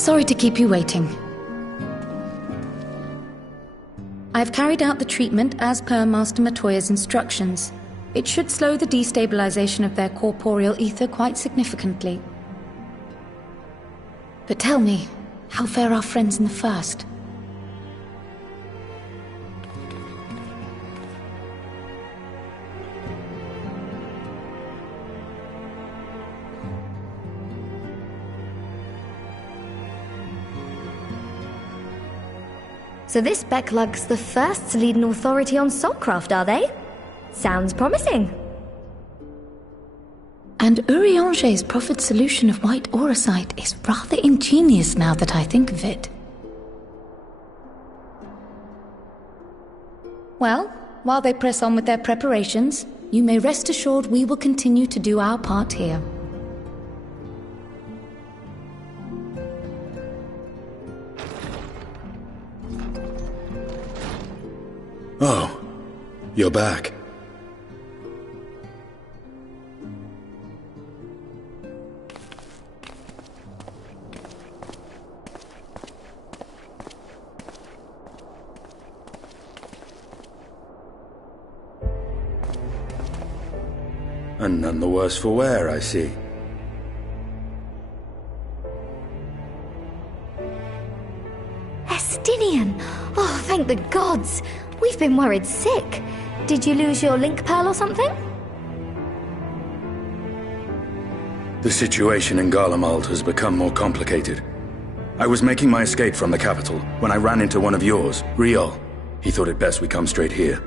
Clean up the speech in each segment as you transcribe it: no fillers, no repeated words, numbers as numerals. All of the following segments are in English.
Sorry to keep you waiting. I've carried out the treatment as per Master Matoya's instructions. It should slow the destabilization of their corporeal ether quite significantly. But tell me, how fare our friends in the First? So this Becklug's the first to lead an authority on soulcraft, are they? Sounds promising. And Urianger's proffered solution of white auracite is rather ingenious now that I think of it. Well, while they press on with their preparations, you may rest assured we will continue to do our part here. Oh, you're back. And none the worse for wear, I see. Estinian! Oh, thank the gods! We've been worried sick. Did you lose your link pearl or something? The situation in Garlemald has become more complicated. I was making my escape from the capital when I ran into one of yours, Riol. He thought it best we come straight here.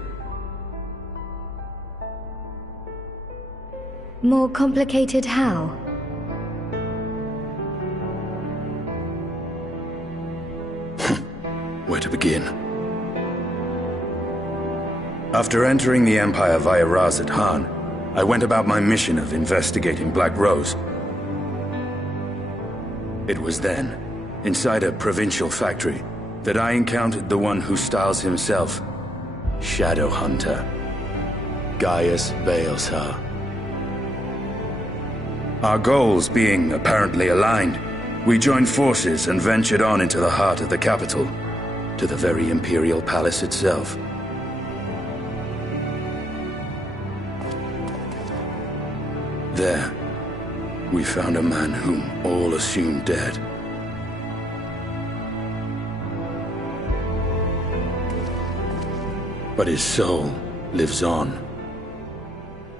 More complicated how? Where to begin? After entering the Empire via Razat Han, I went about my mission of investigating Black Rose. It was then, inside a provincial factory, that I encountered the one who styles himself Shadow Hunter, Gaius Baelsar. Our goals being apparently aligned, we joined forces and ventured on into the heart of the capital, to the very Imperial Palace itself. There, we found a man whom all assumed dead. But his soul lives on,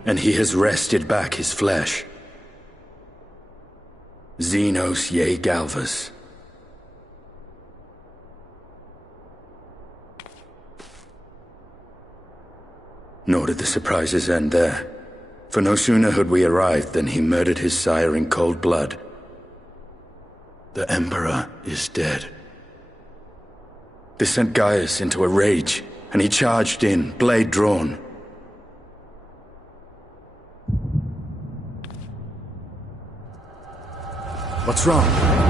and he has wrested back his flesh. Xenos Ye Galvas. Nor did the surprises end there. For no sooner had we arrived than he murdered his sire in cold blood. The Emperor is dead. This sent Gaius into a rage, and he charged in, blade drawn. What's wrong?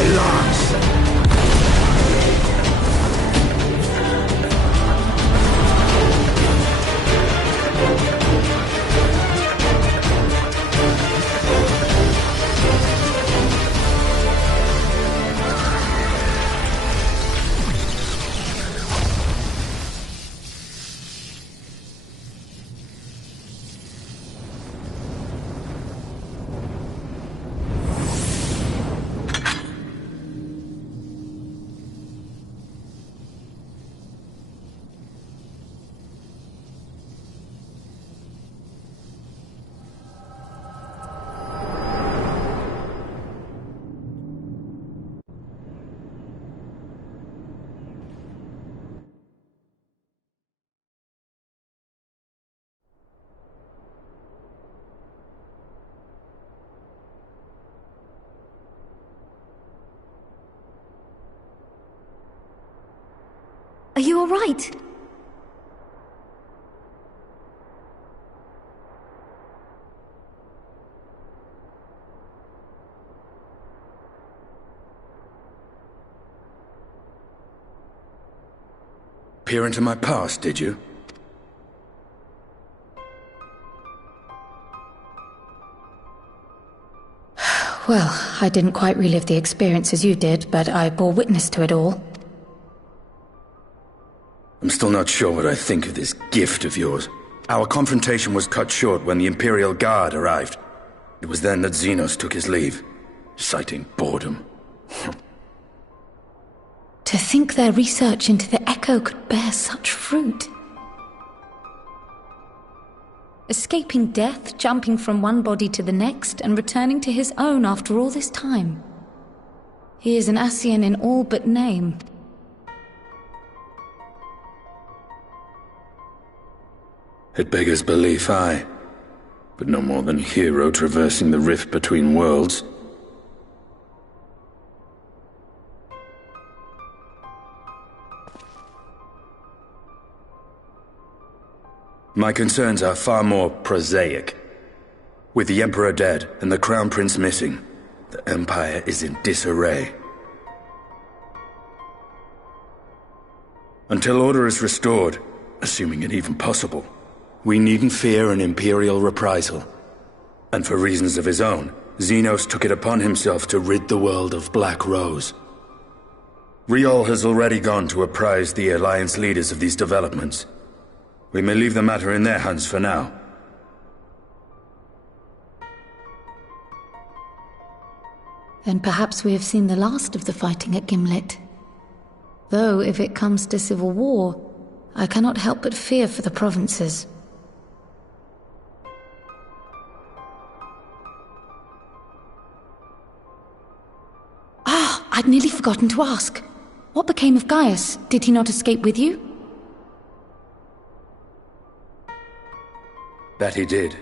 my lungs! Are you all right? Peer into my past, did you? Well, I didn't quite relive the experience as you did, but I bore witness to it all. I'm still not sure what I think of this gift of yours. Our confrontation was cut short when the Imperial Guard arrived. It was then that Xenos took his leave, citing boredom. To think their research into the Echo could bear such fruit. Escaping death, jumping from one body to the next, and returning to his own after all this time. He is an Ascian in all but name. It beggars belief, aye. But no more than a hero traversing the rift between worlds. My concerns are far more prosaic. With the Emperor dead and the Crown Prince missing, the Empire is in disarray. Until order is restored, assuming it even possible, we needn't fear an Imperial reprisal. And for reasons of his own, Xenos took it upon himself to rid the world of Black Rose. Riol has already gone to apprise the Alliance leaders of these developments. We may leave the matter in their hands for now. Then perhaps we have seen the last of the fighting at Gimlet. Though, if it comes to civil war, I cannot help but fear for the provinces. I'd nearly forgotten to ask. What became of Gaius? Did he not escape with you? That he did,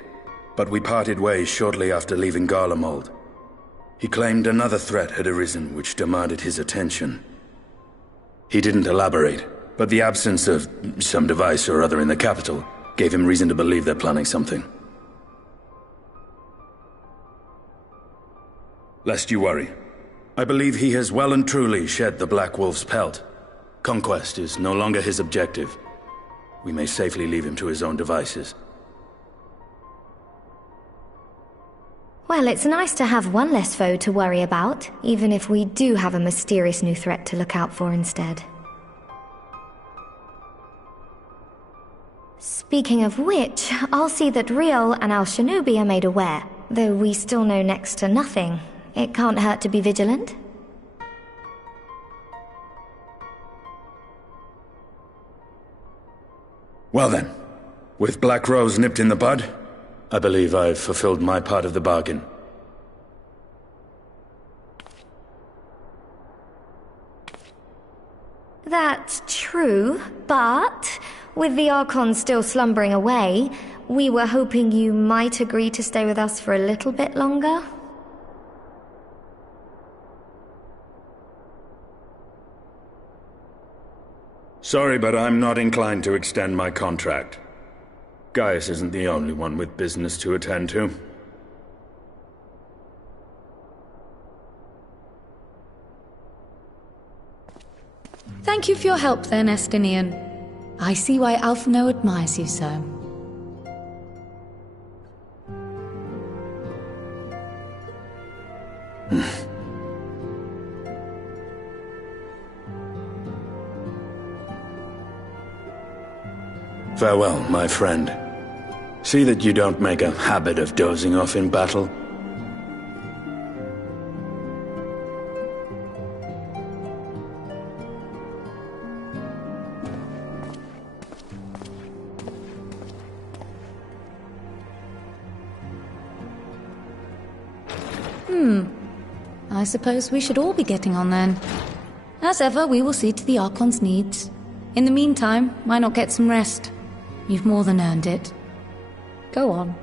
but we parted ways shortly after leaving Garlemald. He claimed another threat had arisen which demanded his attention. He didn't elaborate, but the absence of some device or other in the capital gave him reason to believe they're planning something. Lest you worry, I believe he has well and truly shed the Black Wolf's pelt. Conquest is no longer his objective. We may safely leave him to his own devices. Well, it's nice to have one less foe to worry about, even if we do have a mysterious new threat to look out for instead. Speaking of which, I'll see that Riol and Al Shinobi are made aware. Though we still know next to nothing, it can't hurt to be vigilant. Well then, with Black Rose nipped in the bud, I believe I've fulfilled my part of the bargain. That's true, but with the Archon still slumbering away, we were hoping you might agree to stay with us for a little bit longer. Sorry, but I'm not inclined to extend my contract. Gaius isn't the only one with business to attend to. Thank you for your help then, Estinian. I see why Alphino admires you so. Farewell, my friend. See that you don't make a habit of dozing off in battle. I suppose we should all be getting on then. As ever, we will see to the Archon's needs. In the meantime, why not get some rest? You've more than earned it. Go on.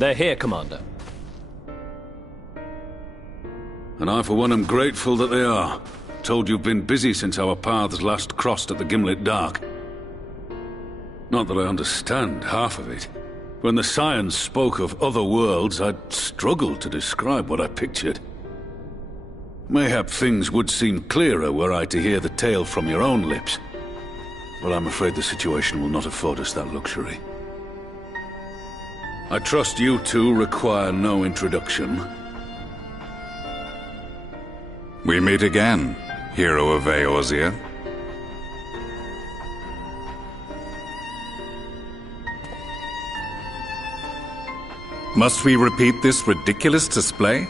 They're here, Commander. And I, for one, am grateful that they are. Told you've been busy since our paths last crossed at the Gimlet Dark. Not that I understand half of it. When the Scions spoke of other worlds, I'd struggled to describe what I pictured. Mayhap things would seem clearer were I to hear the tale from your own lips. But I'm afraid the situation will not afford us that luxury. I trust you two require no introduction. We meet again, hero of Eorzea. Must we repeat this ridiculous display?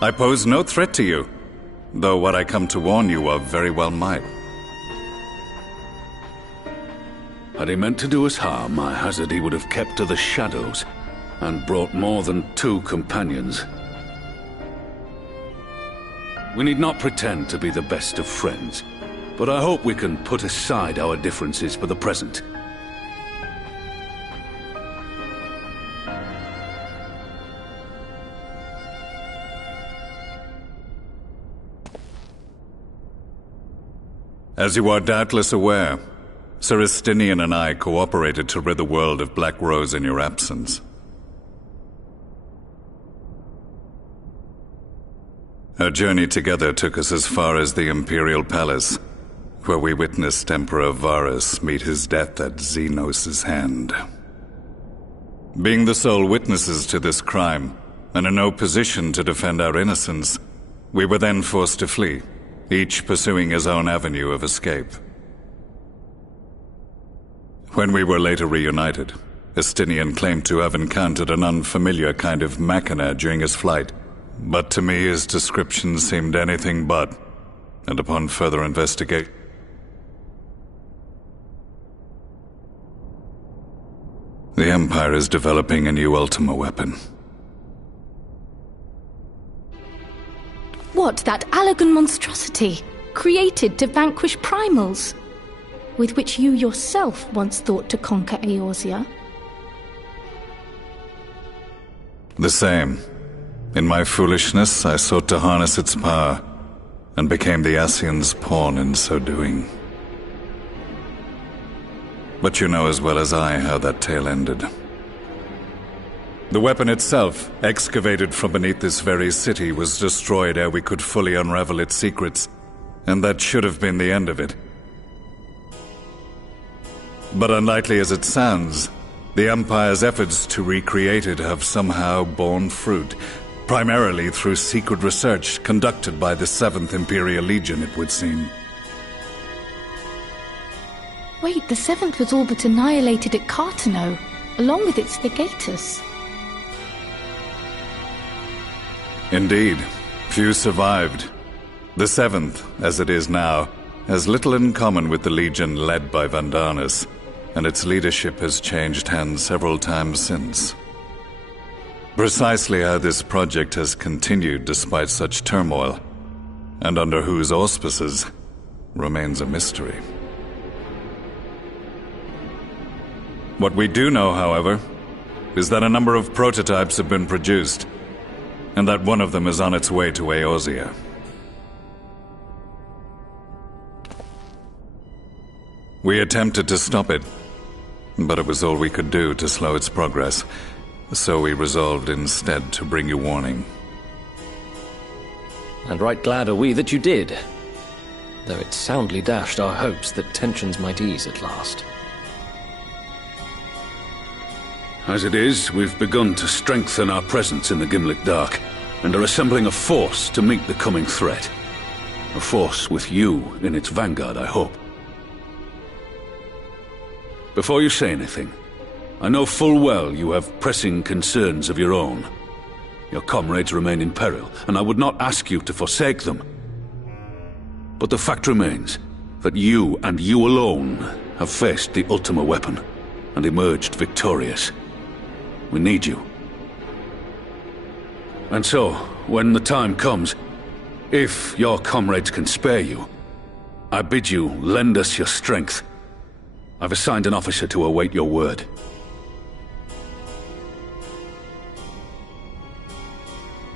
I pose no threat to you, though what I come to warn you of very well might. Had he meant to do us harm, I hazard he would have kept to the shadows, and brought more than 2 companions. We need not pretend to be the best of friends, but I hope we can put aside our differences for the present. As you are doubtless aware, Sir Estinian and I cooperated to rid the world of Black Rose in your absence. Our journey together took us as far as the Imperial Palace, where we witnessed Emperor Varus meet his death at Xenos' hand. Being the sole witnesses to this crime, and in no position to defend our innocence, we were then forced to flee, each pursuing his own avenue of escape. When we were later reunited, Estinian claimed to have encountered an unfamiliar kind of machina during his flight, but to me his description seemed anything but, and upon further investigation, the Empire is developing a new Ultima weapon. What, that Allagan monstrosity, created to vanquish primals, with which you yourself once thought to conquer Eorzea? The same. In my foolishness, I sought to harness its power, and became the Ascian's pawn in so doing. But you know as well as I how that tale ended. The weapon itself, excavated from beneath this very city, was destroyed ere we could fully unravel its secrets, and that should have been the end of it. But unlikely as it sounds, the Empire's efforts to recreate it have somehow borne fruit, primarily through secret research conducted by the 7th Imperial Legion, it would seem. Wait, the 7th was all but annihilated at Cartano, along with its legatus. Indeed, few survived. The 7th, as it is now, has little in common with the Legion led by Vandanis, and its leadership has changed hands several times since. Precisely how this project has continued despite such turmoil, and under whose auspices, remains a mystery. What we do know, however, is that a number of prototypes have been produced, and that one of them is on its way to Eorzea. We attempted to stop it, but it was all we could do to slow its progress. So we resolved instead to bring you warning. And right glad are we that you did, though it soundly dashed our hopes that tensions might ease at last. As it is, we've begun to strengthen our presence in the Gimlet Dark, and are assembling a force to meet the coming threat. A force with you in its vanguard, I hope. Before you say anything, I know full well you have pressing concerns of your own. Your comrades remain in peril, and I would not ask you to forsake them. But the fact remains that you, and you alone, have faced the Ultima weapon, and emerged victorious. We need you. And so, when the time comes, if your comrades can spare you, I bid you lend us your strength. I've assigned an officer to await your word.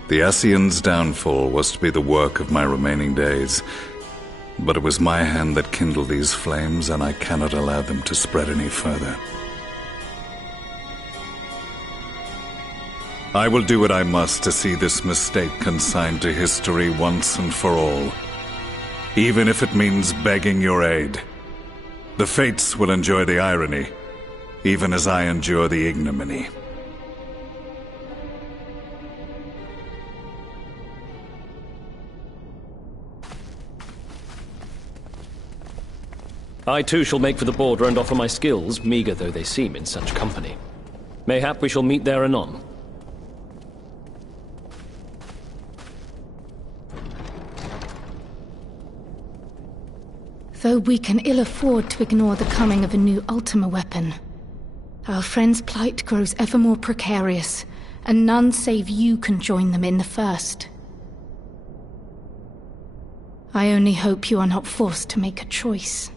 The Ascian's downfall was to be the work of my remaining days. But it was my hand that kindled these flames, and I cannot allow them to spread any further. I will do what I must to see this mistake consigned to history once and for all. Even if it means begging your aid. The Fates will enjoy the irony, even as I endure the ignominy. I too shall make for the border and offer my skills, meager though they seem in such company. Mayhap we shall meet there anon. Though we can ill afford to ignore the coming of a new Ultima weapon, our friend's plight grows ever more precarious, and none save you can join them in the first. I only hope you are not forced to make a choice.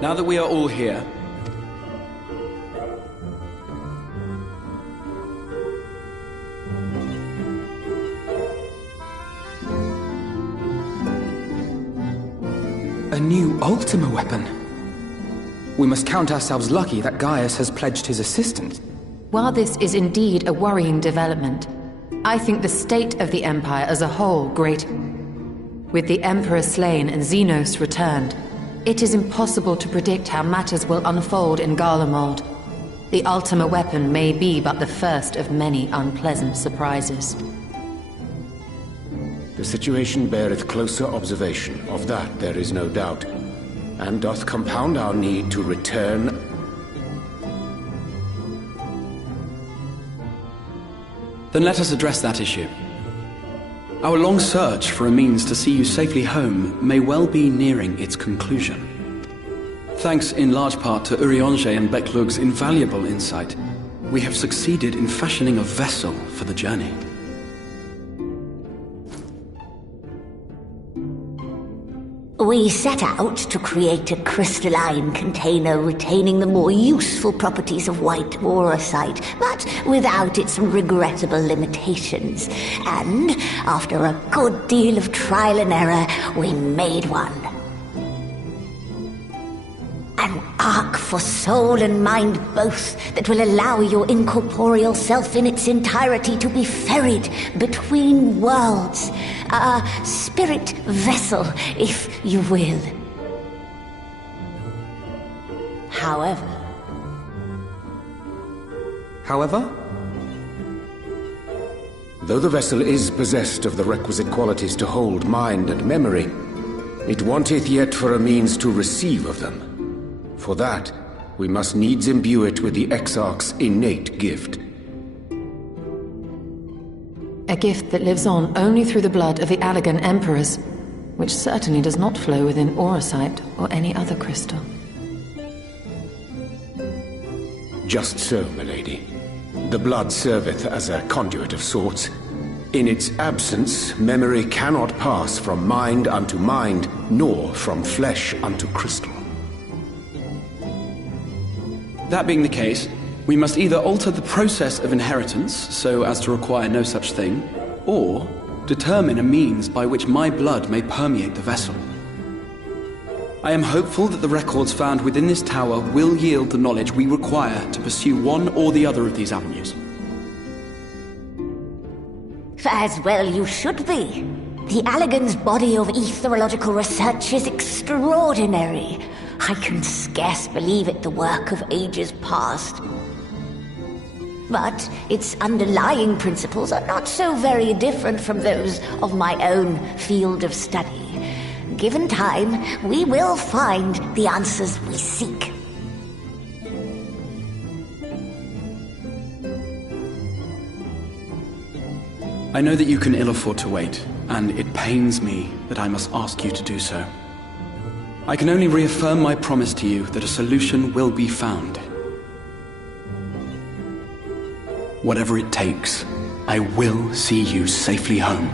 Now that we are all here, a new Ultima weapon. We must count ourselves lucky that Gaius has pledged his assistance. While this is indeed a worrying development, I think the state of the Empire as a whole great. With the Emperor slain and Xenos returned, it is impossible to predict how matters will unfold in Garlemald. The Ultima weapon may be but the first of many unpleasant surprises. The situation beareth closer observation, of that there is no doubt, and doth compound our need to return. Then let us address that issue. Our long search for a means to see you safely home may well be nearing its conclusion. Thanks in large part to Urianger and Becklug's invaluable insight, we have succeeded in fashioning a vessel for the journey. We set out to create a crystalline container retaining the more useful properties of white aurosite, but without its regrettable limitations. And after a good deal of trial and error, we made one. An ark for soul and mind both that will allow your incorporeal self in its entirety to be ferried between worlds. A spirit vessel, if you will. However... Though the vessel is possessed of the requisite qualities to hold mind and memory, it wanteth yet for a means to receive of them. For that, we must needs imbue it with the Exarch's innate gift. A gift that lives on only through the blood of the Allagan Emperors, which certainly does not flow within aurosite or any other crystal. Just so, milady. The blood serveth as a conduit of sorts. In its absence, memory cannot pass from mind unto mind, nor from flesh unto crystal. That being the case, we must either alter the process of inheritance so as to require no such thing, or determine a means by which my blood may permeate the vessel. I am hopeful that the records found within this tower will yield the knowledge we require to pursue one or the other of these avenues. As well you should be. The Allagan's body of etherological research is extraordinary. I can scarce believe it the work of ages past. But its underlying principles are not so very different from those of my own field of study. Given time, we will find the answers we seek. I know that you can ill afford to wait, and it pains me that I must ask you to do so. I can only reaffirm my promise to you that a solution will be found. Whatever it takes, I will see you safely home.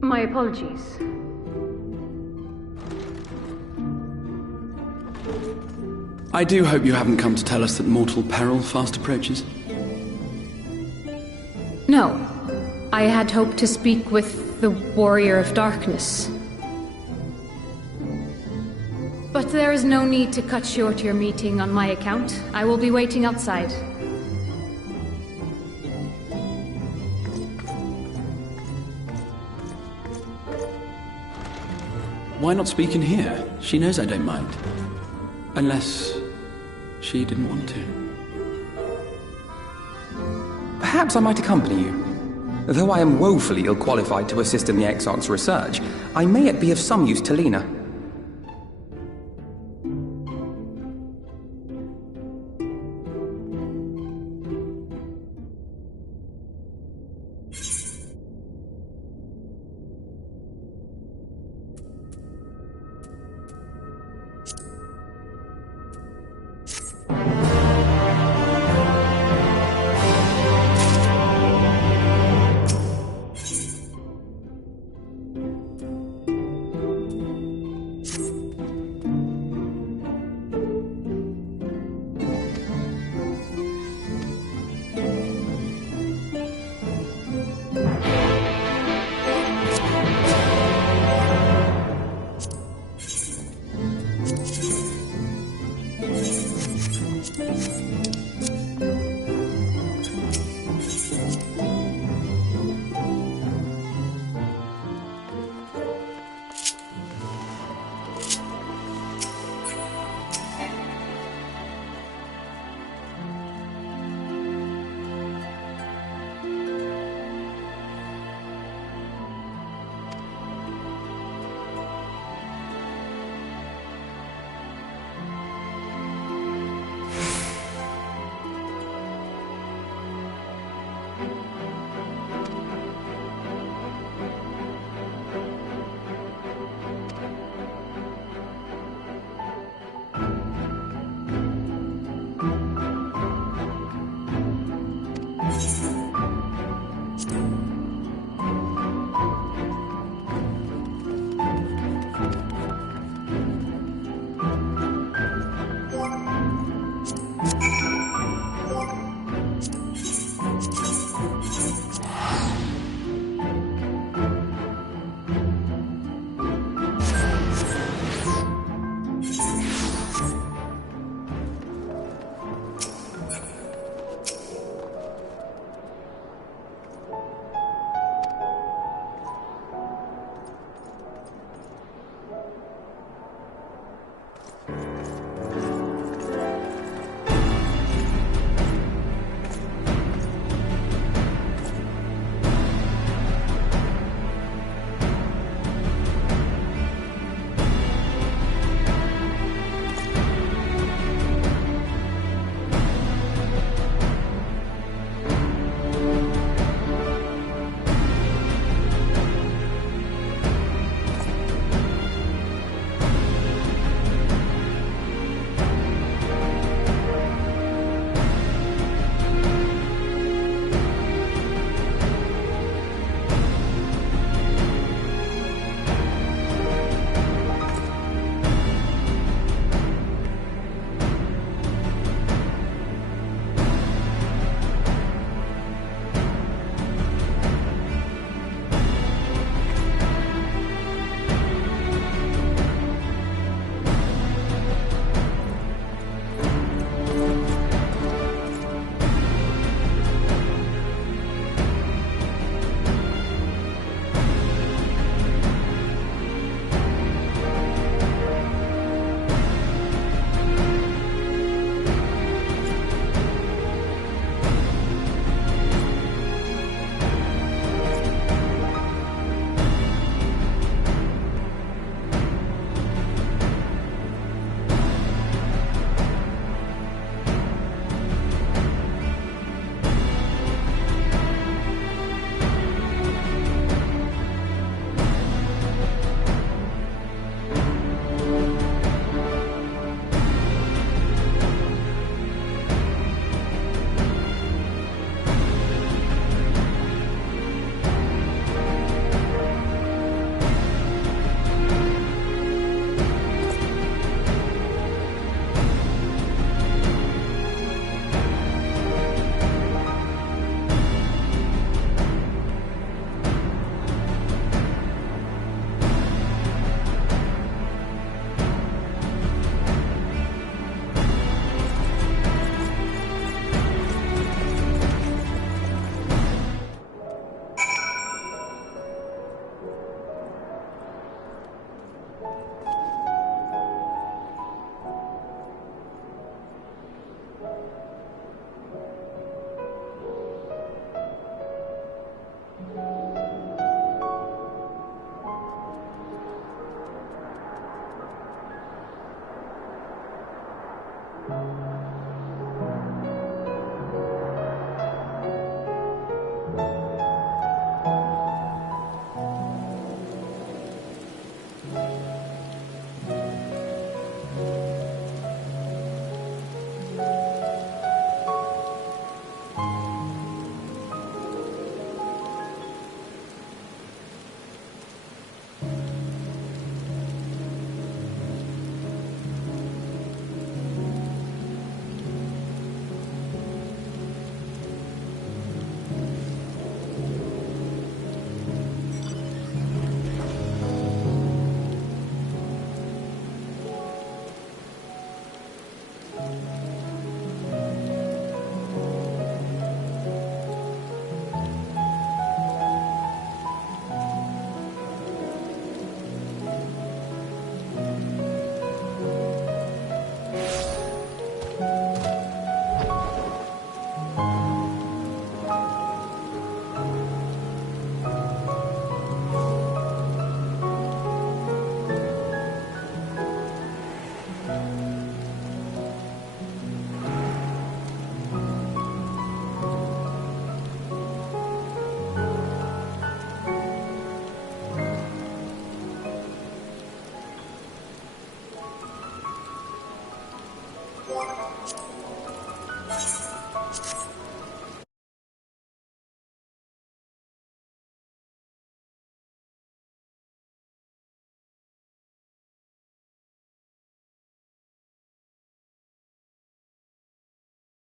My apologies. I do hope you haven't come to tell us that mortal peril fast approaches. No. I had hoped to speak with the Warrior of Darkness. But there is no need to cut short your meeting on my account. I will be waiting outside. Why not speak in here? She knows I don't mind. Unless she didn't want to. Perhaps I might accompany you. Though I am woefully ill-qualified to assist in the Exarch's research, I may yet be of some use to Lena.